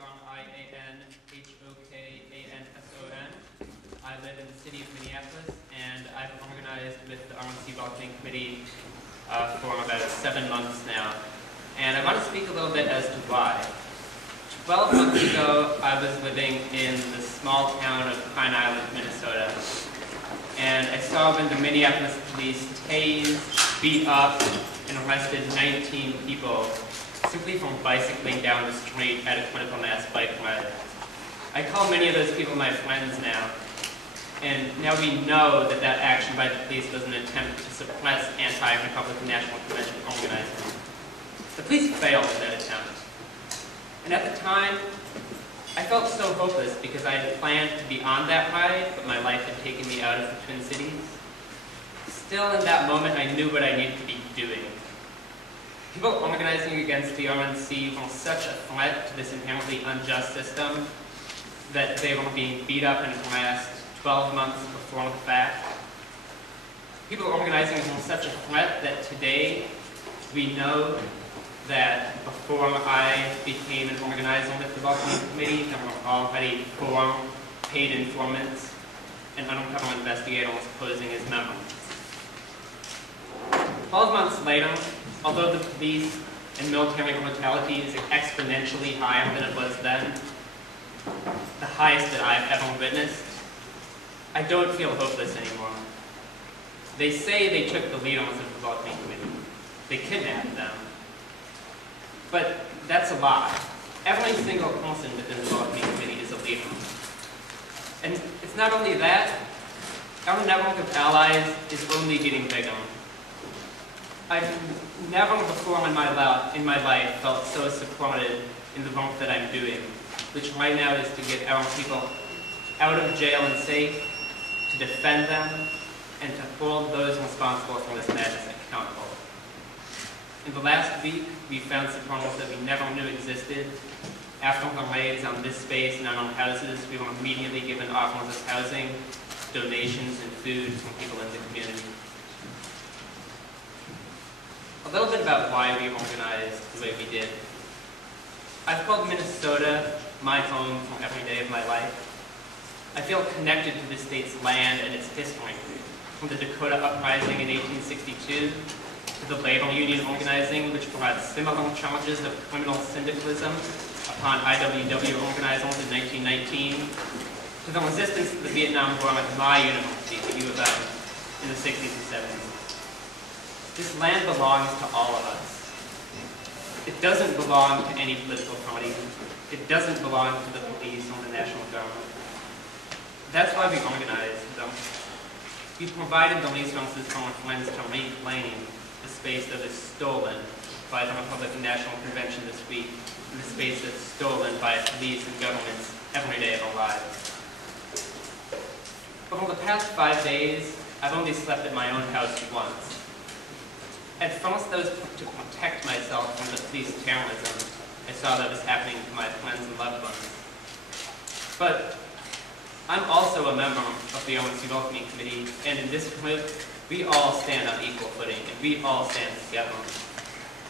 Brian I live in the city of Minneapolis, and I've organized with the RNC Welcoming Committee for about 7 months now. And I want to speak a little bit as to why. 12 months ago, I was living in the small town of Pine Island, Minnesota. And I saw when the Minneapolis police tased, beat up, and arrested 19 people simply from bicycling down the street at a critical mass bike ride. I call many of those people my friends now. And now we know that that action by the police was an attempt to suppress anti-Republican National Convention organizing. The police failed in that attempt. And at the time, I felt so hopeless because I had planned to be on that ride, but my life had taken me out of the Twin Cities. Still, in that moment, I knew what I needed to be doing. People organizing against the RNC were such a threat to this inherently unjust system that they were being beat up and harassed 12 months before the fact. People organizing were such a threat that today we know that before I became an organizer with the Welcoming Committee, there were already 4 paid informants and undercover investigators posing as members. 12 months later, although the police and military brutality is exponentially higher than it was then, the highest that I've ever witnessed, I don't feel hopeless anymore. They say they took the leaders of the Welcoming Committee. They kidnapped them. But that's a lie. Every single person within the Welcoming Committee is a leader. And it's not only that, our network of allies is only getting bigger. I've never before in my life felt so supported in the work that I'm doing, which right now is to get our people out of jail and safe, to defend them, and to hold those responsible for this madness accountable. In the last week, we found supporters that we never knew existed. After the raids on this space and on our houses, we were immediately given offers of housing, donations, and food from people in the community. A little bit about why we organized the way we did. I've called Minnesota my home for every day of my life. I feel connected to the state's land and its history, from the Dakota Uprising in 1862, to the labor union organizing, which brought similar charges of criminal syndicalism upon IWW organizers in 1919, to the resistance to the Vietnam War at my university, the U of M, in the 60s and 70s. This land belongs to all of us. It doesn't belong to any political party. It doesn't belong to the police or the national government. That's why we organized them. We provided the resources for our friends to reclaim the space that is stolen by the Republican National Convention this week, and the space that's stolen by police and governments every day of our lives. Over the past 5 days, I've only slept at my own house once. At first, that was to protect myself from the police terrorism I saw that was happening to my friends and loved ones. But I'm also a member of the RNC Welcoming Committee, and in this group, we all stand on equal footing, and we all stand together.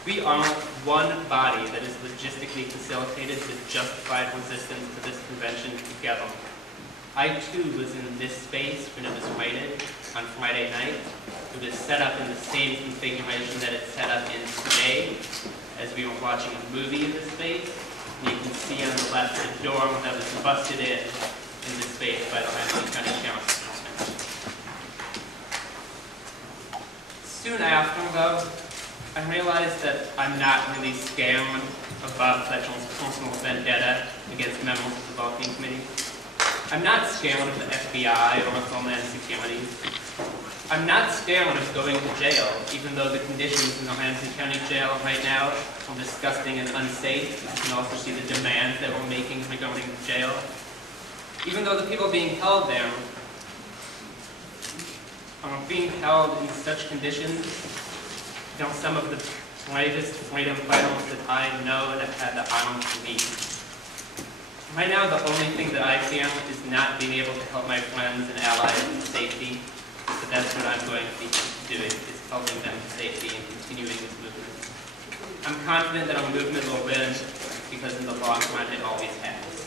We are one body that is logistically facilitated with justified resistance to this convention together. I too was in this space when it was raided on Friday night. It was set up in the same configuration that it's set up in today, as we were watching a movie in this space. And you can see on the left the door that was busted in this space by the RNC County Sheriff's Department. Soon after, though, I realized that I'm not really scared of Bob Fletcher's personal vendetta against members of the Welcoming Committee. I'm not scared of the FBI or of Homeland Security. I'm not scared of going to jail, even though the conditions in the RNC County Jail right now are disgusting and unsafe. You can also see the demands that we're making regarding jail. Even though the people being held there are being held in such conditions, they're some of the bravest freedom fighters that I know and have had the honor to meet. Right now, the only thing that I fear is not being able to help my friends and allies in safety. But that's what I'm going to be doing, is helping them to safety and continuing this movement. I'm confident that our movement will win, because in the long run it always has.